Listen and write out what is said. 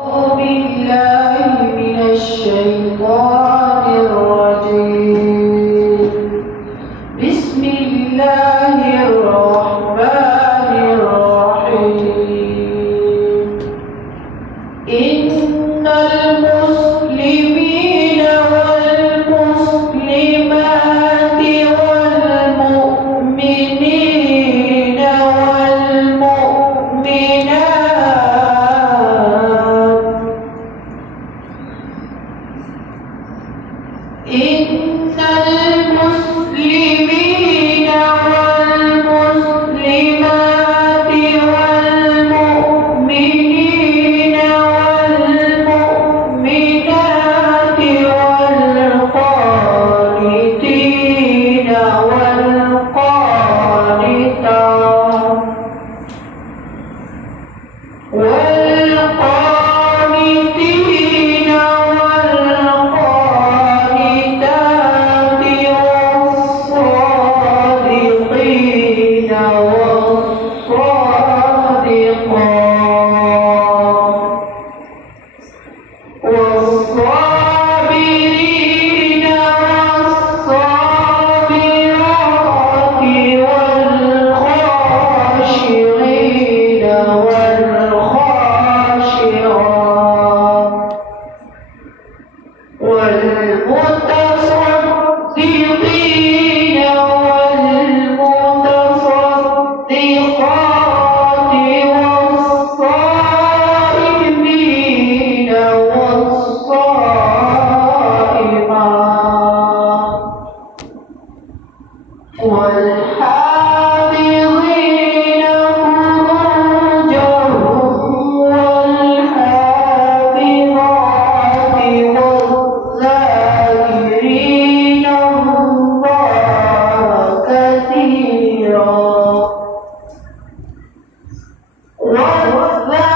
أعوذ بالله من الشيطان الرجيم. بسم الله الرحمن الرحيم. إن المسلمين والمسلمات والمؤمنين إن المسلمين والمسلمات والمؤمنين والمؤمنات والقانتين والصابرين والصابرات والخاشعين والخاشعات والمتصدقين والمتصدقات والصائمين والحافظين فروجهم والحافظات والذاكرين الله كثيرا والذاكرات